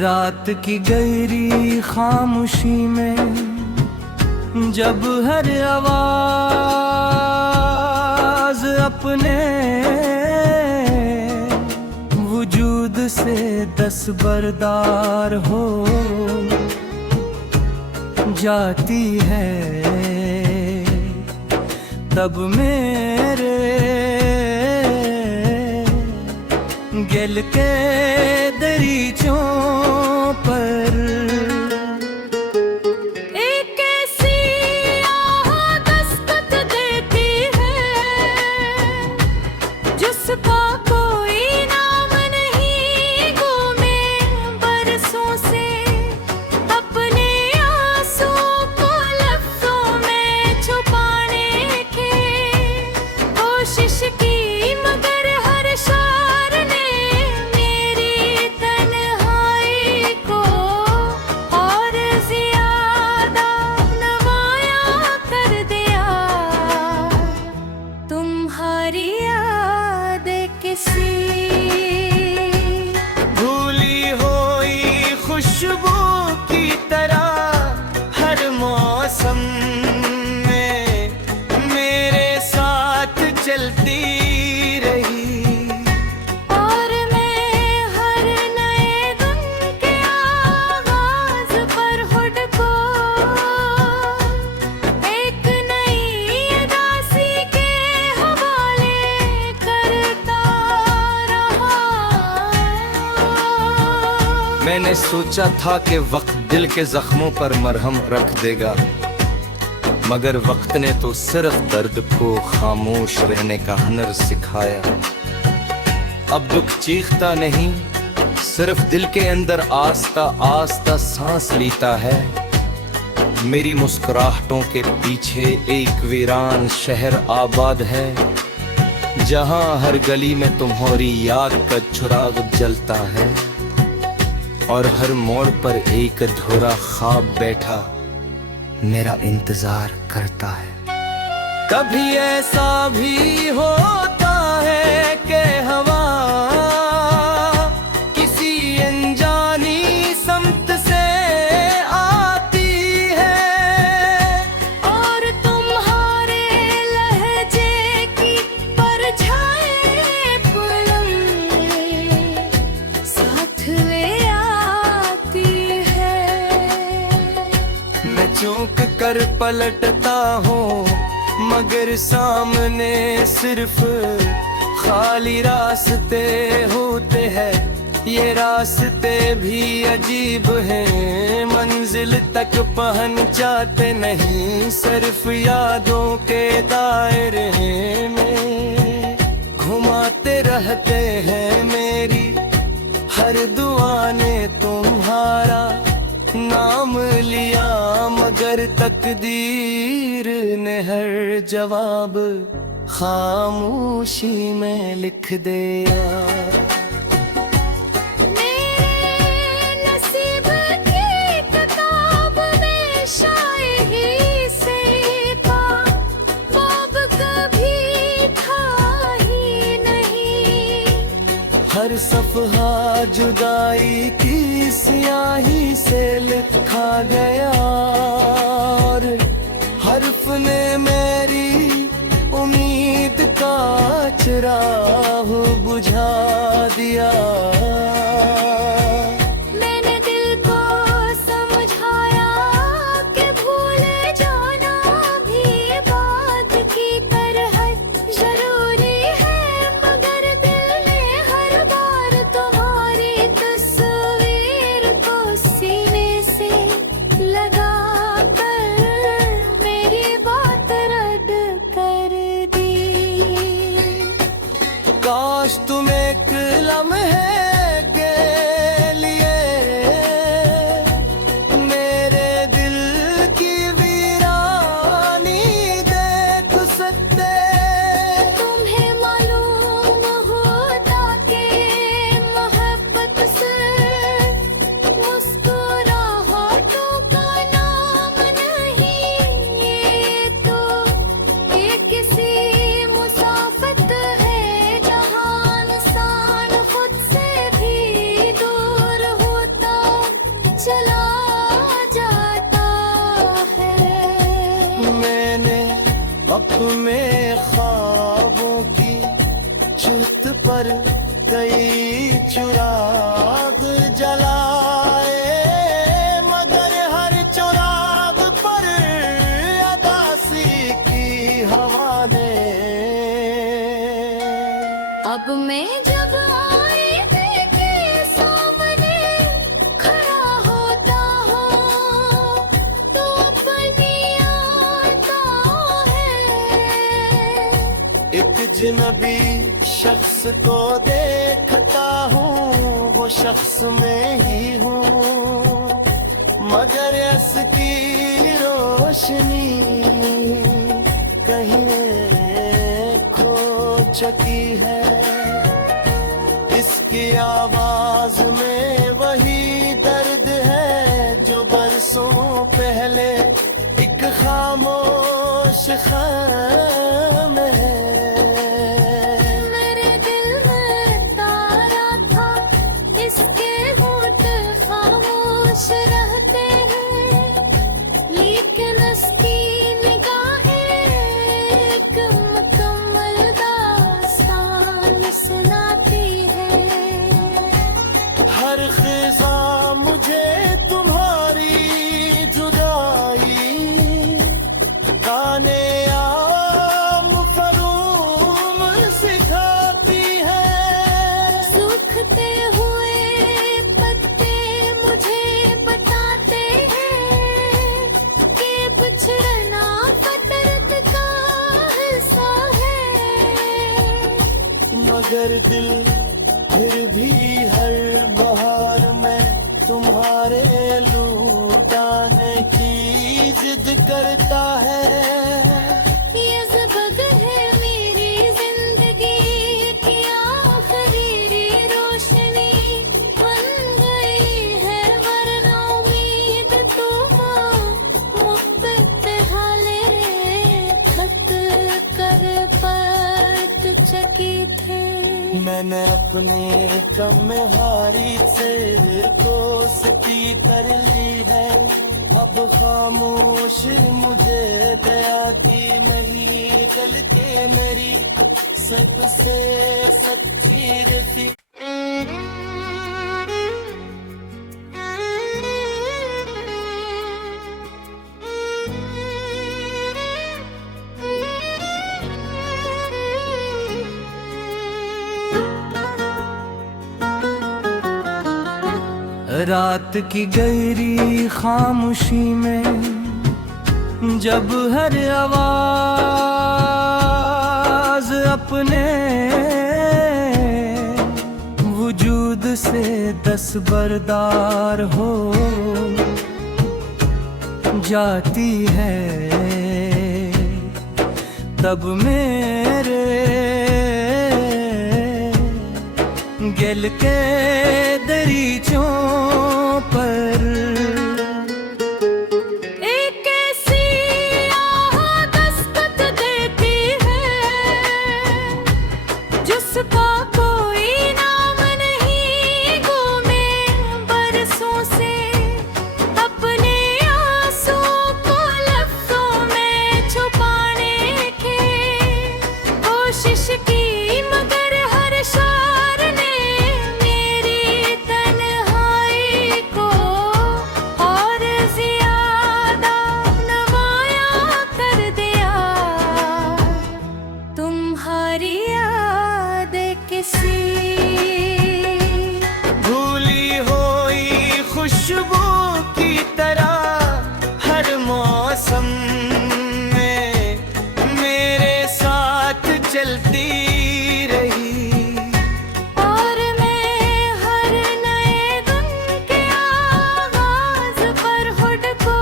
रात की गहरी खामोशी में जब हर आवाज अपने वजूद से दस्तबरदार हो जाती है, तब मेरे दिल के दरीचों पर एक ऐसी आह दस्तक देती है जिसका कोई नाम नहीं। घूमे बरसों से अपने आंसू को लफ्जों में छुपाने की कोशिश की, मगर हर शार ने भूली हुई खुशबू की तरह हर मौसम में मेरे साथ चलती रही, और मैं हर नए दिन के आगाज पर खुद को एक नई उदासी के हवाले करता रहा। मैंने सोचा था कि वक्त दिल के जख्मों पर मरहम रख देगा, मगर वक्त ने तो सिर्फ दर्द को खामोश रहने का हुनर सिखाया। अब दुख चीखता नहीं, सिर्फ दिल के अंदर आस्ता आस्ता सांस लेता है। मेरी मुस्कुराहटों के पीछे एक वीरान शहर आबाद है, जहां हर गली में तुम्हारी याद का चिराग जलता है, और हर मोड़ पर एक अधूरा ख्वाब बैठा मेरा इंतजार करता है। कभी ऐसा भी होता है कि हवा किसी अनजानी समत से आती है, और तुम्हारे लहजे की परछाई बुलंद साथ ले आती है। मैं चौंक कर पलटता हूँ, मगर सामने सिर्फ खाली रास्ते होते हैं। ये रास्ते भी अजीब हैं, मंजिल तक पहुंचाते नहीं, सिर्फ यादों के दायरे में घुमाते रहते हैं। मेरी हर दुआ ने तुम्हारा नाम लिया, मगर तकदीर ने हर जवाब खामोशी में लिख दिया। मेरे नसीब की किताब में शायरी से का ख्वाब कभी था ही नहीं। हर सफ़हा जुदाई की स्याही से लिखा गया, और हर्फ ने मेरी उम्मीद का चिराग बुझा दिया। मैंने दिल को समझाया कि भूले जाना भी बात की तरह जरूरी है, मगर दिल ने हर बार तुम्हारी तस्वीर को सीने से लगा कर मेरी बात रद्द कर दी। काश तुम एक लम्हे वक्त में ख्वाबों की छत पर कई चिराग जलाए, मगर हर चिराग पर अदासी की हवा ने। अब मैं जब आईने के सामने खड़ा होता हूँ तो अपनी आता है। एक जिनबी शख्स को देखता हूँ, वो शख्स में ही हूँ, मगर इसकी रोशनी कहीं खो चुकी है। इसकी आवाज में वही दर्द है जो बरसों पहले एक खामोश ख़ैम है। मेरे दिल में तारा था, इसके होंठ खामोश रहते हैं, लेकिन इसकी निगाहें एक मुकम्मल दास्तान सुनाती है। हर ख़िज़ा मुझे तुम्हारी जुदाई गाने आम फरूम सिखाती है। सूखते हुए पत्ते मुझे बताते हैं कि बिछड़ना फितरत का हिस्सा है, मगर दिल फिर भी हर बहार में तुम्हारे लूटाने की जिद करता है। ये सबक है मेरी जिंदगी की आखिरी रोशनी बन गई है, वरना उम्मीद तुम मुफ्त हाले खत कर पट चकी थे। मैंने अपने कम हारी से कोसती कर ली है, अब खामोश मुझे गया कि नहीं गलती मेरी सबसे सच्ची रफी। रात की गहरी खामोशी में जब हर आवाज अपने वजूद से दस्तबरदार हो जाती है, तब मेरे दिल के दरीचों पर एक ऐसी आह दस्तक देती है जिसका कोई नाम नहीं, घूमे बरसों से अपने आंसुओं को लफ्ज़ों में छुपाने की कोशिश की, मगर हर शार ने मेरी तन्हाई को और ज़्यादा नवाया कर दिया। तुम्हारी याद किसी भूली हुई खुशबू की तरह हर मौसम में मेरे साथ चलती रही, और मैं हर नए दिन के आगाज़ पर खुद को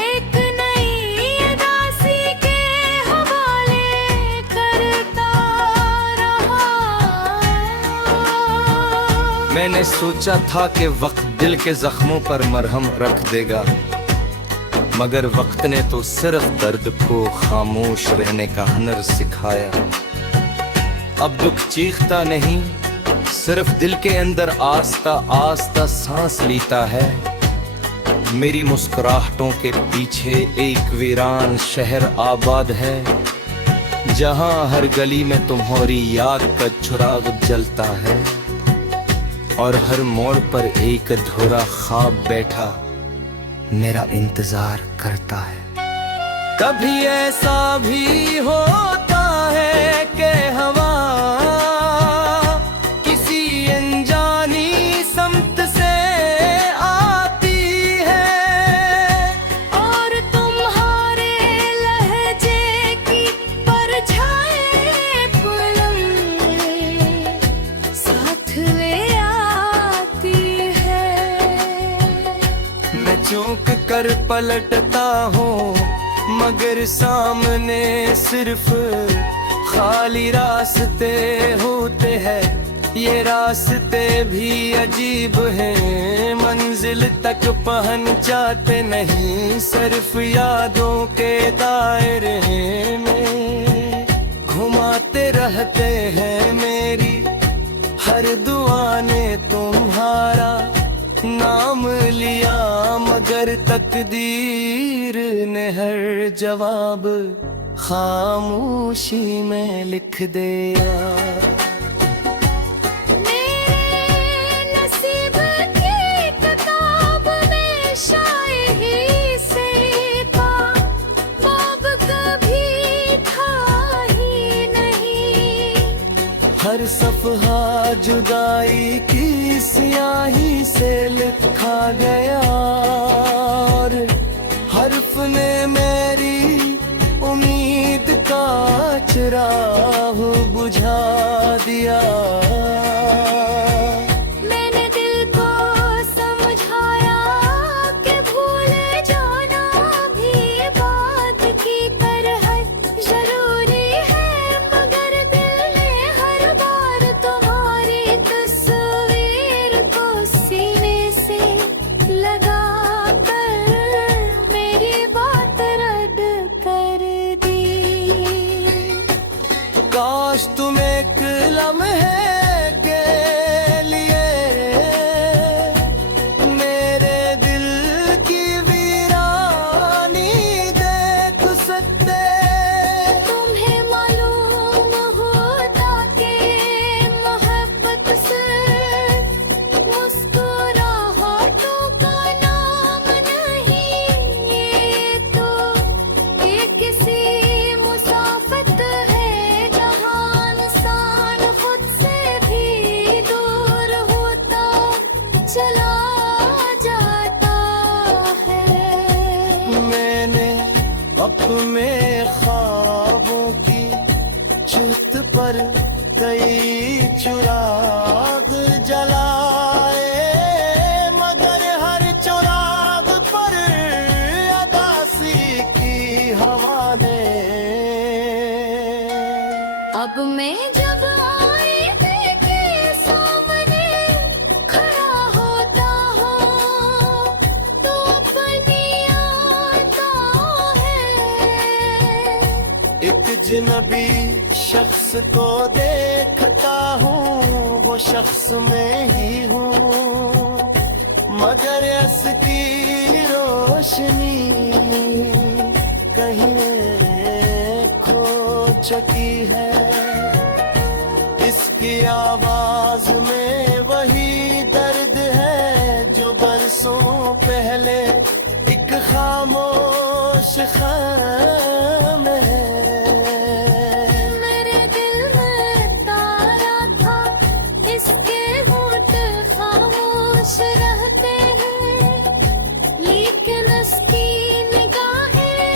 एक नई उदासी के हवाले करता रहा। मैंने सोचा था कि वक्त दिल के जख्मों पर मरहम रख देगा, मगर वक्त ने तो सिर्फ दर्द को खामोश रहने का हुनर सिखाया। अब दुख चीखता नहीं, सिर्फ दिल के अंदर आस्ता आस्ता सांस लेता है। मेरी मुस्कुराहटों के पीछे एक वीरान शहर आबाद है, जहां हर गली में तुम्हारी याद का चिराग जलता है और हर मोड़ पर एक अधूरा ख्वाब बैठा मेरा इंतजार करता है। कभी ऐसा भी होता है कि हवा किसी अनजानी समत से आती है और तुम्हारे लहजे की परछाई पुलम साथ ले आती है। मैं चूक कर पलटता हूँ मगर सामने सिर्फ खाली रास्ते होते हैं। ये रास्ते भी अजीब हैं, मंजिल तक पहुंचाते नहीं, सिर्फ यादों के दायरे में घुमाते रहते हैं। मेरी हर दुआ ने तुम्हारा नाम लिया मगर तकदीर ने हर जवाब खामोशी में लिख दिया। मेरे नसीब की किताब में शायरी से का ख्वाब कभी था ही नहीं। हर सफ़हा जुदाई की स्याही से लिखा गया और हर्फ ने मेरी उम्मीद का चिराग बुझा दिया। मैंने दिल को समझाया कि भूल जाना भी बात की तरह जरूरी है, मगर दिल ने हर बार तुम्हारी तस्वीर को सीने से लगा कर मेरी बात रद्द कर दी। काश तुम एक लम्हे के लिए मेरे दिल की वीरानी देख सकते। तुम्हें मालूम होता कि मोहब्बत सिर्फ मुस्कुराहटों का नाम नहीं, ये तो ये किसी मुसाफत है जहां इंसान खुद से भी दूर होता चला जाता है। मैंने अपने ख्वाबों की छत पर कई चिराग जलाए मगर हर चिराग पर अदासी की हवा ने। अब मैं जब आईने के सामने खड़ा होता हूँ तो अपनी आता है। एक जिनबी शख्स को देखता हूँ, वो शख्स मैं ही हूँ मगर इसकी रोशनी कहीं खो चुकी है। इसकी आवाज में वही दर्द है जो बरसों पहले एक खामोश ख़ाम है। मेरे दिल में तारा था, इसके होंठ खामोश रहते हैं, लेकिन उसकी निगाहें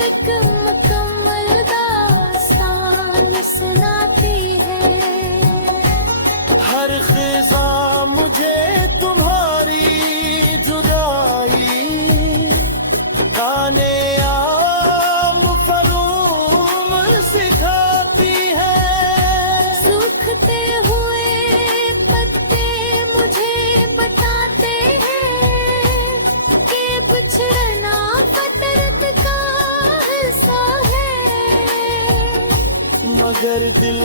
एक मुकम्मल दास्तान सुनाती है। हर ख़िज़ा मुझे तुम्हारी जुदाई गाने आम फरूम सिखाती है। सूखते हुए पत्ते मुझे बताते हैं कि बिछड़ना फितरत का हिस्सा है, मगर दिल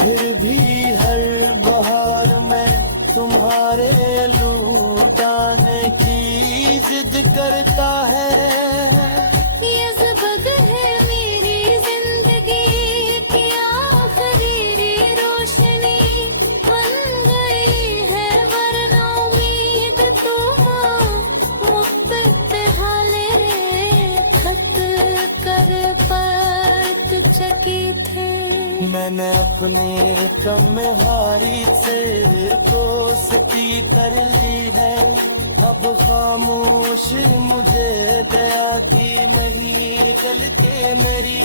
फिर भी हर बहार में तुम्हारे लूटाने की अपने कम हारी से दोस्ती कर ली है। अब खामोश मुझे दया की नहीं गलती मेरी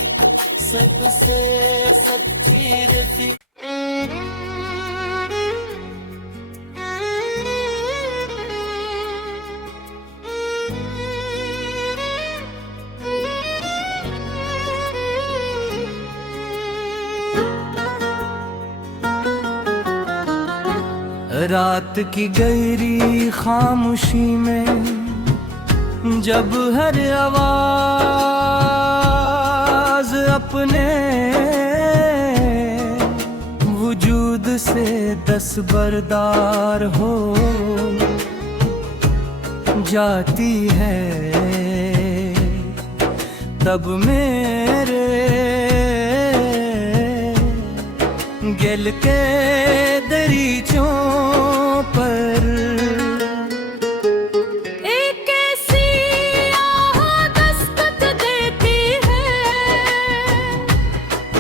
सबसे सच्ची रफी। रात की गहरी खामोशी में जब हर आवाज अपने वजूद से दस्तबरदार हो जाती है, तब मेरे दिल के दरीचों पर एक ऐसी आह दस्तक देती है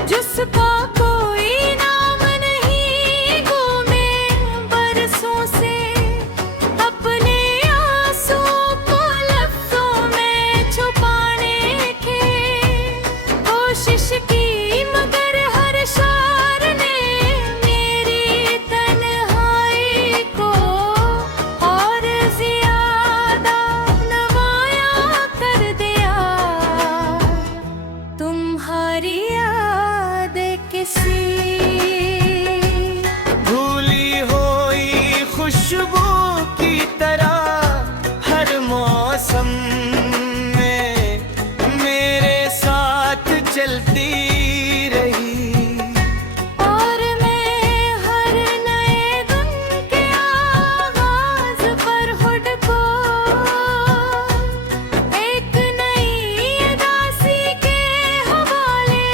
जिसका कोई नाम नहीं गुमे बरसों से। अपने आंसुओं को लफ्जों में छुपाने की कोशिश की, मगर हर शार ने भूली हुई खुशबू की तरह हर मौसम में मेरे साथ चलती रही। और मैं हर नए दिन के आगाज पर खुद को एक नई उदासी के हवाले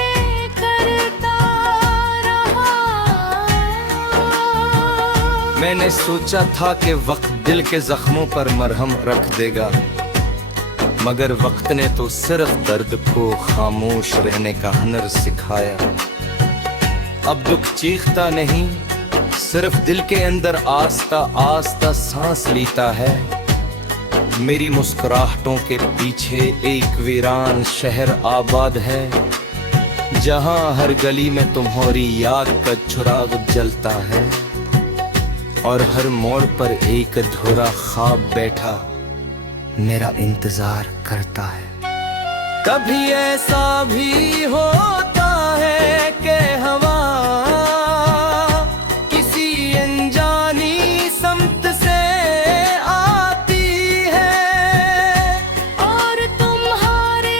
करता रहा। मैंने सोचा था कि वक्त दिल के जख्मों पर मरहम रख देगा, मगर वक्त ने तो सिर्फ दर्द को खामोश रहने का हुनर सिखाया। अब दुख चीखता नहीं, सिर्फ दिल के अंदर आस्ता आस्ता सांस लेता है। मेरी मुस्कुराहटों के पीछे एक वीरान शहर आबाद है, जहां हर गली में तुम्हारी याद का चिराग जलता है और हर मोड़ पर एक अधूरा ख्वाब बैठा मेरा इंतजार करता है। कभी ऐसा भी होता है कि हवा किसी अनजानी समत से आती है और तुम्हारे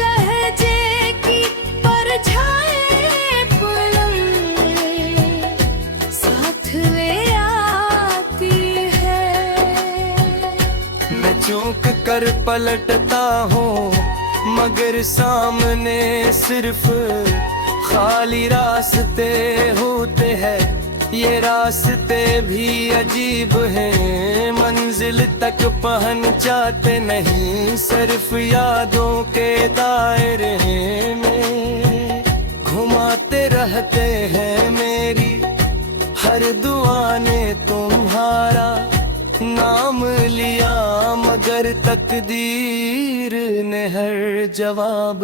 लहजे की परछाई बुलंद साथ ले आती है। मैं चूक कर पलटता हूँ, मगर सामने सिर्फ खाली रास्ते होते हैं। ये रास्ते भी अजीब हैं, मंजिल तक पहुंचाते नहीं, सिर्फ यादों के दायरे में घुमाते रहते हैं। मेरी हर दुआ ने तुम्हारा नाम लिया, मगर तकदीर ने हर जवाब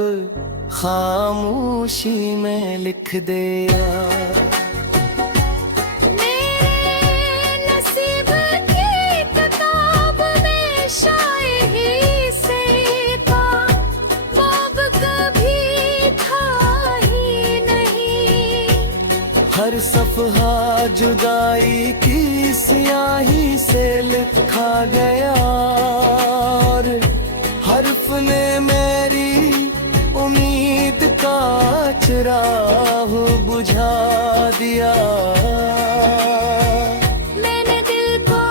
खामोशी में लिख दिया। मेरे नसीब की किताब में शायरी से का बाब कभी था ही नहीं। हर सफ़हा जुदाई की स्याही से लिखा गया और हर्फ ने मेरी उम्मीद का चिराग बुझा दिया। मैंने दिल को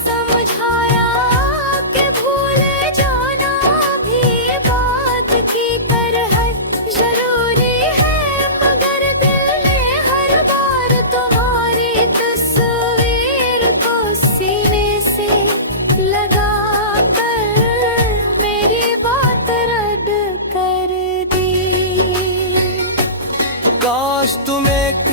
समझाया कि भूल जाना भी बात की तरह जरूरी है, मगर दिल ने हर बार तुम्हारी तस्वीर को सीने से लगा कर मेरी बात रद्द कर दी। काश तुम एक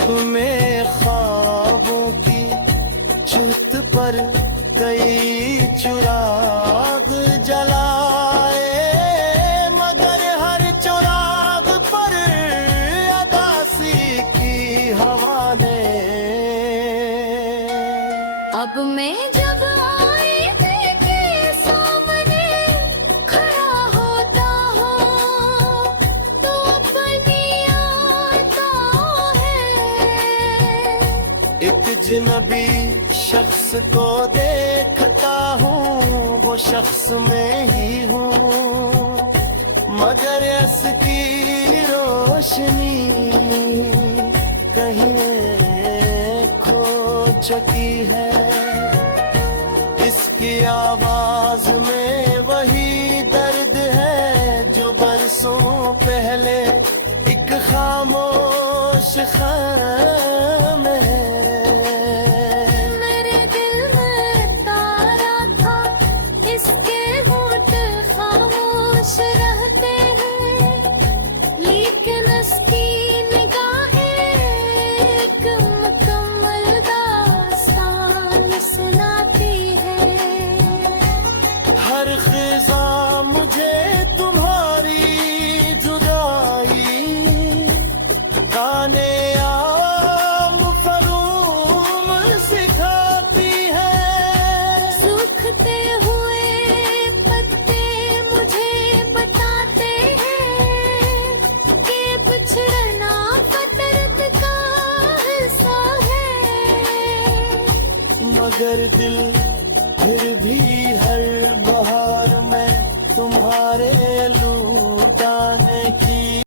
तुम्हें ख्वाबों की छत पर कई चिराग जलाए, मगर हर चिराग पर अदासी की हवा ने। अब मैं जब आईने के सामने खड़ा होता हूँ तो अपनी आता है। एक अजनबी शख्स को देखता हूँ, वो शख्स मैं ही हूँ, मगर इसकी रोशनी कहीं खो चुकी है। इसकी आवाज में वही दर्द है जो बरसों पहले एक खामोश ख़ैम है। मेरे दिल में तारा था, इसके होंठ खामोश रहते हैं, लेकिन इसकी निगाहें एक मुकम्मल दास्तान सुनाती है। हर ख़िज़ा मुझे तुम्हारी जुदाई गाने आम फरूम सिखाती है। सूखते हुए पत्ते मुझे बताते हैं कि बिछड़ना फितरत का हिस्सा है। मगर दिल फिर भी हर बहार में तुम्हारे